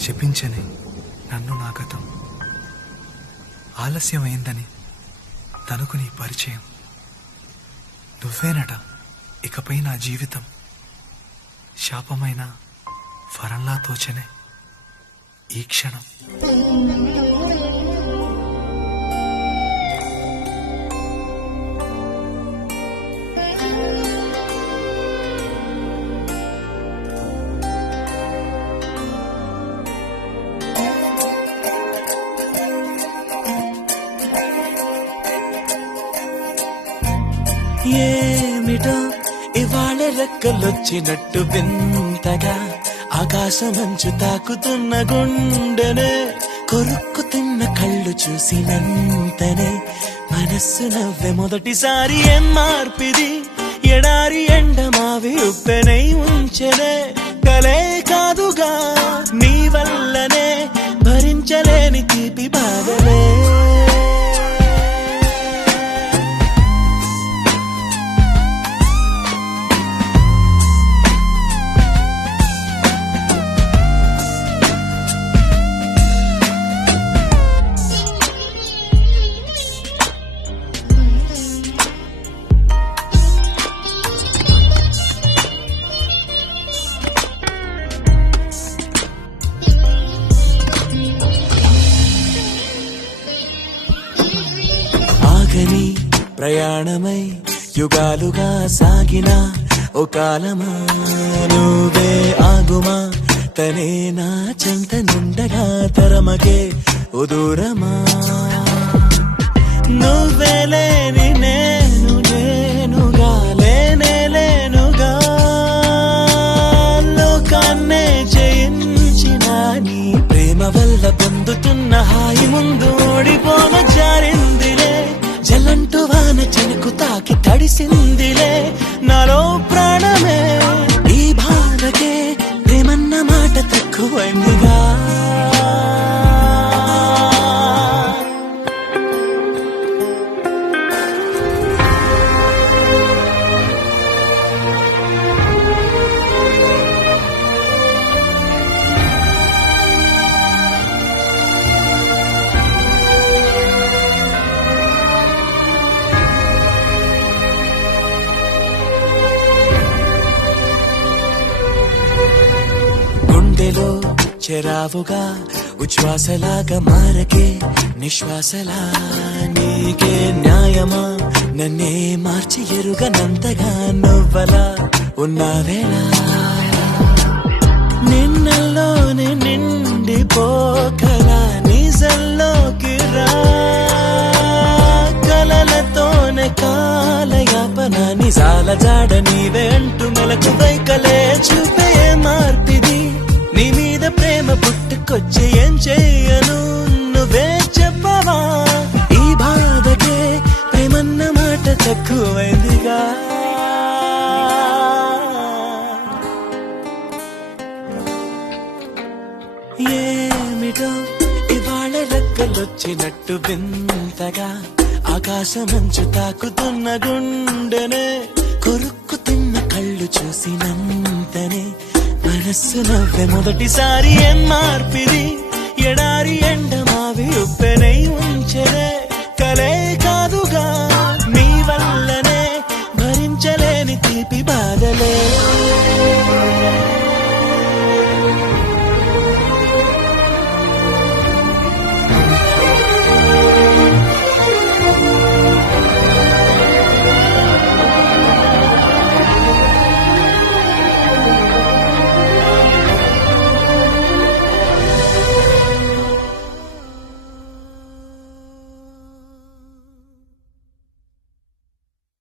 శపించని నన్ను నా గతం. ఆలస్యమైందని తనకు నీ పరిచయం. నువ్వేనట ఇకపై నా జీవితం శాపమైన వరంలా తోచనే ఈ క్షణం. ఏమిటో? ఇవాళ రెక్కలొచ్చినట్టు వింతగా ఆకాశమంచు తాకుతున్న గుండెనే కొరుక్కు తిన్న కళ్ళు చూసినంతనే మనస్సు నవ్వే మొదటిసారి ఏం మార్పిది? ఎడారి ఎండ మావి ఉప్పెనై ఉంచెనే కలే కాదుగా నీ వల్లనే భరించలేని తీపి బాధలే. ప్రయాణమై యుగాలుగా సాగిన ఓ కాలమా? నువ్వే ఆగుమా? తనే నా చెంత నుండగా తరమకే ఓ దూరమా? నువ్వే లేని నేను నేనుగా లేనే లేనుగా. లోకాన్నే జయించిన నీ ప్రేమ వల్ల పొందుతున్న హాయి ముందు చినుకు తాకి తడిసిందిలే. నాలో ప్రాణమే నీలో చెరావుగా ఉచ్ఛ్వాసలాగా మారకే నిశ్వాసలా నీకే న్యాయమా నన్నే మార్చి ఎరుగనంతగా నువ్వలా ఉన్నావేలా నిన్నల్లోనే నిండిపోకలా నిజల్లోకి రా కలలతోనే కాలయాపన నిజాల జాడ నీవే అంటూ మెలకు వైకలే చూపే పుట్టుకొచ్చి ఏం చేయను? నువ్వే చెప్పవా? ఈ బాధకే ప్రేమన్న మాట తక్కువైందిగా. ఏమిటో ఇవాళ రెక్కలొచ్చినట్టు వింతగా ఆకాశమంచు తాకుతున్న గుండెనే కొరుక్కుతున్న కళ్ళు చూసినంతనే మనస్సు నవ్వే మొదటిసారి ఏం మార్పిది ఎడారి ఎండమావి ఉప్పెనై ఉంచెనే కలే కాదుగా నీ వల్లనే భరించలేని తీపి బాధలే.